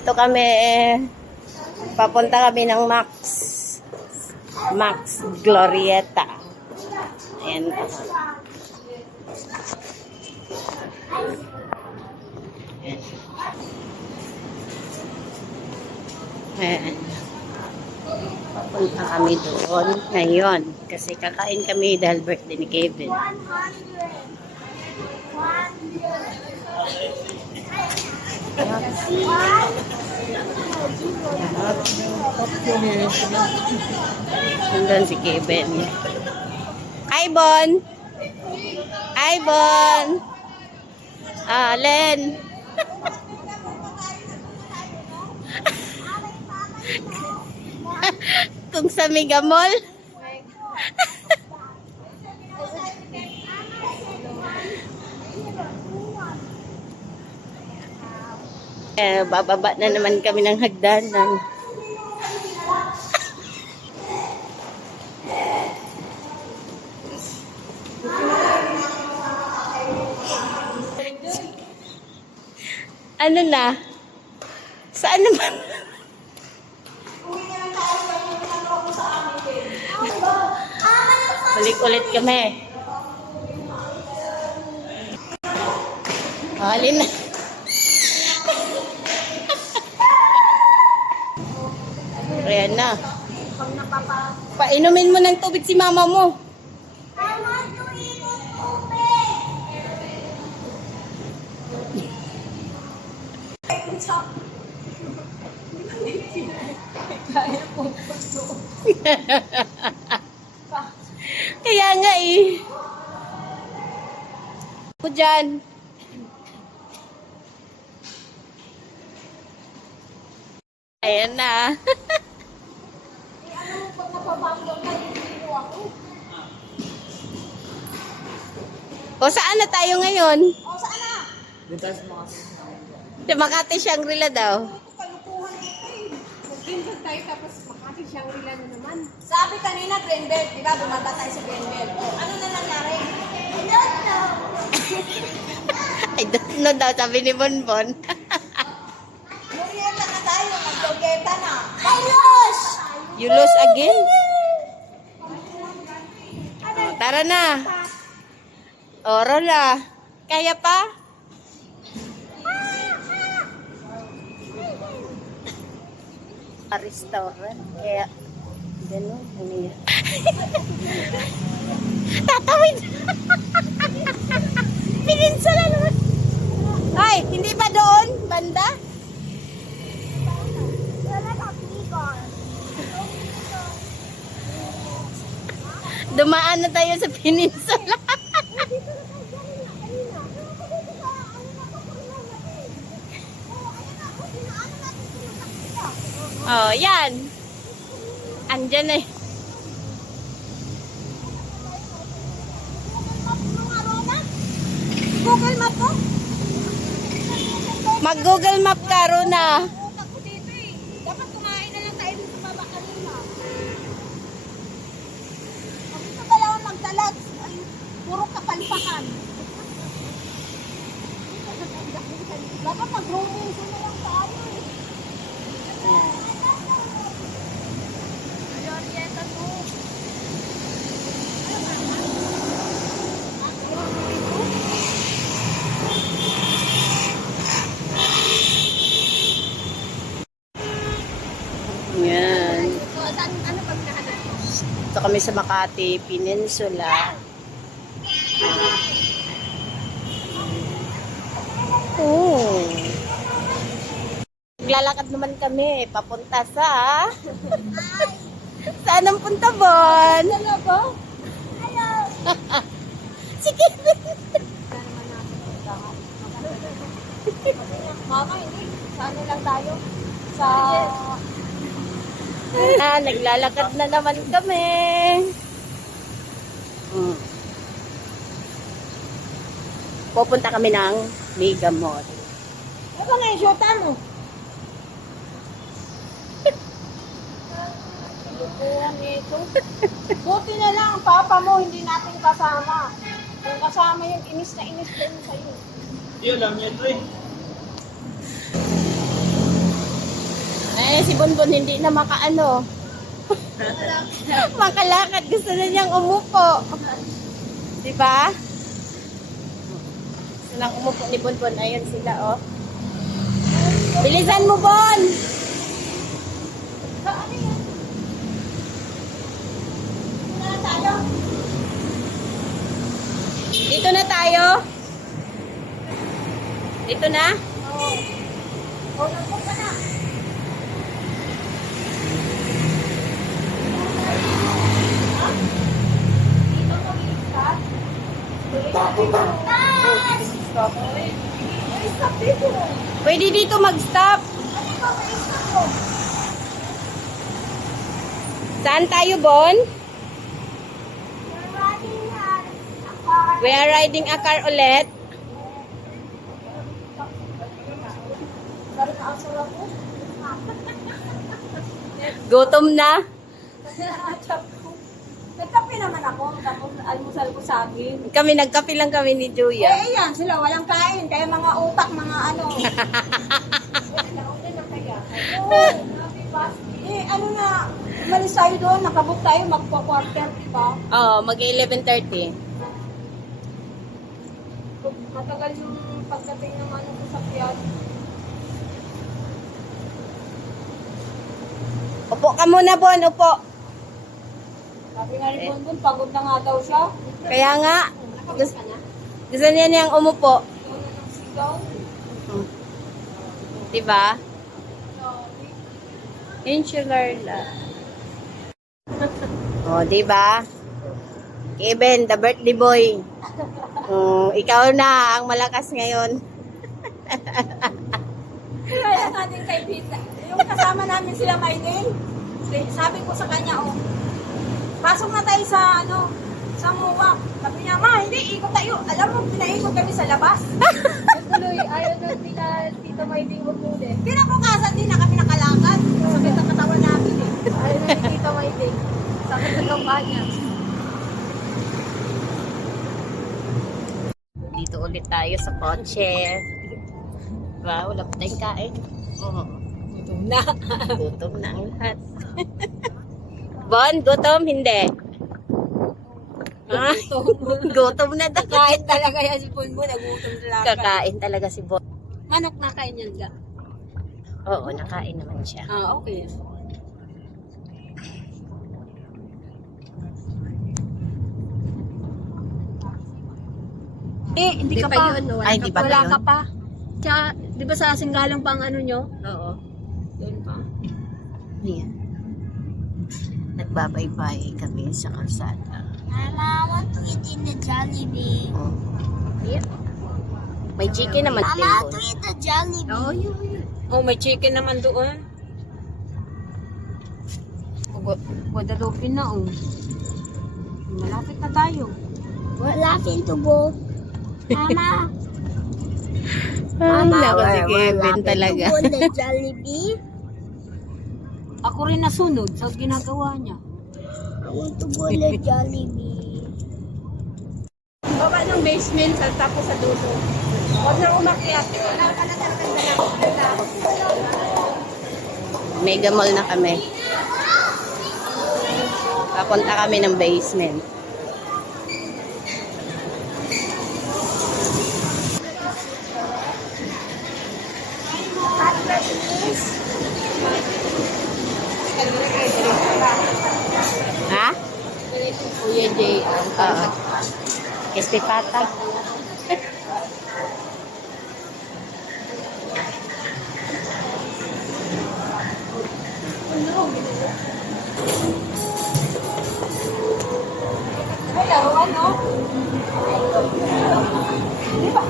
Nandito kami, papunta kami ng Max Glorieta. Ayan. Ayan. Papunta kami doon ngayon kasi kakain kami dahil birthday ni Kevin. Nandun si Kevin. Hi, Bon! Hi, Bon! Len! Kung sa Mega Mall. Bababa na naman kami ng hagdanan. Ano na? Saan naman? Balik ulit kami. Halin na. Ayan na. Painumin mo ng tubig si mama mo. Kaya nga eh. Ako dyan. Ayan na. O saan na tayo ngayon? O, saan na? Sa Makati Shangri-La daw. Kalukuhan ito eh. Mag-Greenbelt tayo tapos Makati Shangri-La na naman. Sabi kanina Greenbelt, di ba? Bumaba tayo sa Greenbelt. O, ano na nangyari? I don't know. I don't know daw, sabi ni Bonbon. Murieta na tayo, nag-logeta na. I lost! You lose again? O, tara na. O, Rola. Kaya pa? Restaurant. Kaya, gano'n. Ano yan? Tatawid! Peninsula naman. Ay, hindi ba doon? Banda? Dumaan na tayo sa peninsula. Oh, yan. Andyan na. Google Map po? Mag-Google Map ka, Rona. Ako dito eh. Dapat kumain na lang tayo dito sa baba kanina. Kung ito dalawa magdalag, ay puro kapalpakan. Dapat mag-roaming na lang tayo eh. Glorieta to. Yan. So, ano pag nahanap mo? Ito kami sa Makati Peninsula. Oh. Naglalakad naman kami papunta sa saan ang punta, Bon? Ano ba? Hello! Sige. Mama, hindi. Sa ano lang tayo? Sa... Naglalakad na naman kami. Pupunta kami ng Mega Mall. Ano ba nga yung shota mo? Buti na lang, papa mo, hindi natin kasama. Kung kasama yung inis na inis din sa'yo. Hindi, alam niya ito eh. Kaya si Bonbon hindi na makaano. Makalakad. Gusto na niyang umupo. Diba? Gusto nang umupo ni Bonbon. Ayun sila, oh. Bilisan mo, Bon! Dito na tayo? Dito na? O, nagpog ka na. Dito mo i-stop. Stop. Stop dito. Pwede dito mag-stop. Ano ba i-stop mo? Saan tayo, Bon? We are riding a car ulit. Gutom na. Nagkape naman ako, tapos almusal ko sa akin. Kami, nagkape lang kami ni Julia. Eh, yan, sila walang kain, kaya mga utak, mga ano. Eh, ano na, umalis tayo doon, nakabook tayo, magpa-quarter, diba? Oh, mag-11:30. Matagal yung pagdating ng ano ko sa Piat. Upo ka muna, Bon. Upo. Sabi nga ni Bonbon, pagod na nga daw siya. Kaya nga, Nakabos ka na? gusto niya niyang umupo. Doon na ng sigaw. Diba? Insular lang. Oh, diba? Kevin, the birthday boy. Oh, ikaw na ang malakas ngayon. Kaya natin kay Pita. Yung kasama namin sila Maylin, sabi ko sa kanya, oh, pasok na tayo sa, ano, sa MUA. Sabi niya, ma, hindi, ikot tayo. Alam mo, pinaikot kami sa labas. Tuloy, ayaw na sila, Tito Maylin, huwag mo din. Pinabukasan din na kami nakalakad. Sakit ang katawan namin eh. Ayaw na ni Tito Maylin. Sakit ang kampanya. Dito ulit tayo sa kotse. Diba? Wala pa tayong kain. Oh. Gutom na. Gutom na ang lahat. Bon, gutom? Hindi. Ah, gutom na daw. Kain talaga yan si Punbo, nagutom talaga. Kakain talaga si Bon. Manok na kain yan ka? Oo, nakain naman siya. Ah, okay. Eh, hindi Di ka pa pa. yun, no? Ay, di ba Wala yun? ka pa. Tsaka, di ba sa Singgalang pang ano nyo? Oo. Doon pa. Ayan. Nagbabaybay kami sa kalsada. Mama, I want to eat in the Jollibee. Oh. Ayan. May chicken naman din doon. eat the Jollibee. Oh, yun. Oh, may chicken naman doon. Guadalupe na, oh. Malapit na tayo. Laughing to go. Mama, Ay, naku si Kevin talaga. to go the Jollibee. Ako rin nasunod sa ginagawa niya. I want to go the Jollibee. Baba ng basement, tapos sa dulo. Huwag na umakyat. Wala ka na talaga Mega Mall na kami. Papunta kami ng basement. Ha? Kuya Jay. Oo. Crispy patag. Ay, laruan, no? Di ba?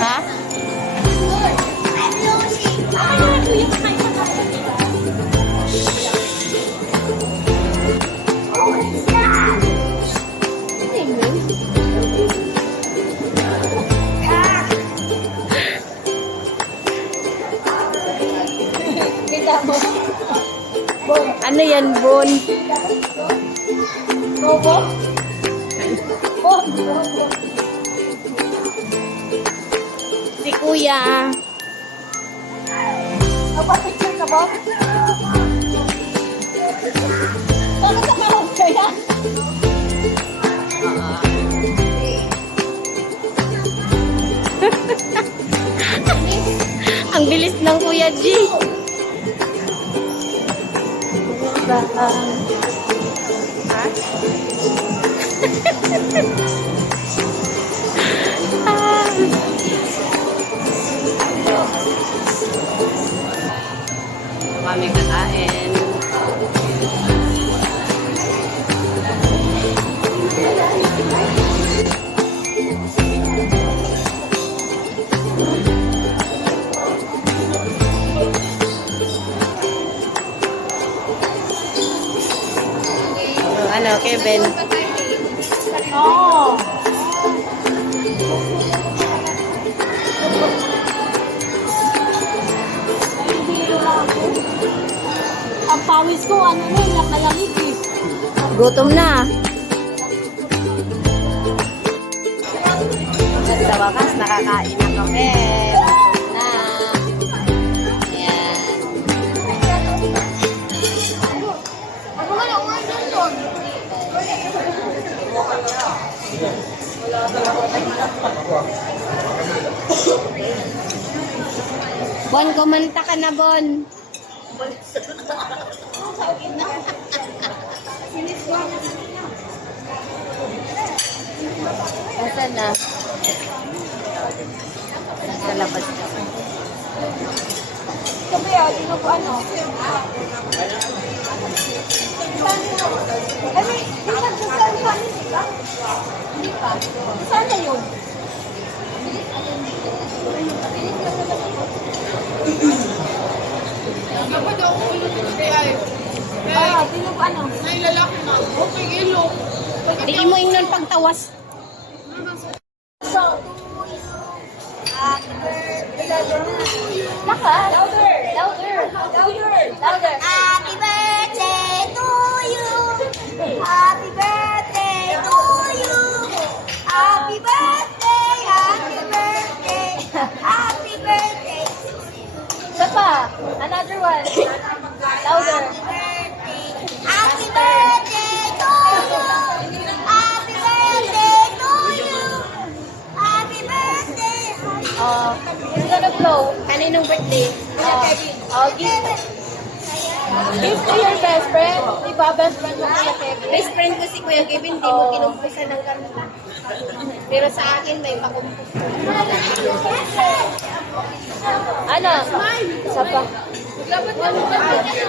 Ha? Ano yan, Bon? Bobo? Si Kuya. Magpa-picture ka ba? Bakit ka kahon kaya? Ang bilis ng Kuya G. Kami kakain. Ano, Kevin? Oo. Ang pawis ko, ano na, nakalamig eh. Gutom na. At sa wakas, nakakain na kami. Na. Ayan. Ano nga na, order doon? Bon, kumanta ka na, Bon. Nasaan na? Nasa labas na. Sabi ah, sino po ano? Ay, may, di ba sa saan pa? Hindi pa. Saan na yun? Ah, sino po ano? Di mo ingnon pagtawas. So, Laka. Louder. Louder. Louder. Louder. Happy birthday to you. Happy birthday to you. Happy birthday, happy birthday, happy birthday. Isa pa. Another one. Louder. Happy birthday to you. Happy birthday to you. Happy birthday. Oh, who's gonna blow? Kaninong birthday? Oh, give to your best friend. Di ba best friend mo Kuya Kevin? Best friend ko si Kuya Kevin, di mo kinumpusan ng kanta. Pero sa akin, may pakumpus. Ano? Isa pa.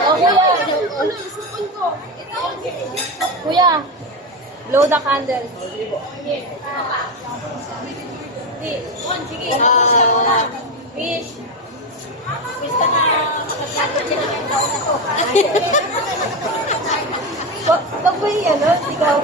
Oh, Kuya. Kuya, blow the candle. Fish. Fish ka na. Pag ba yan, no? Sigaw.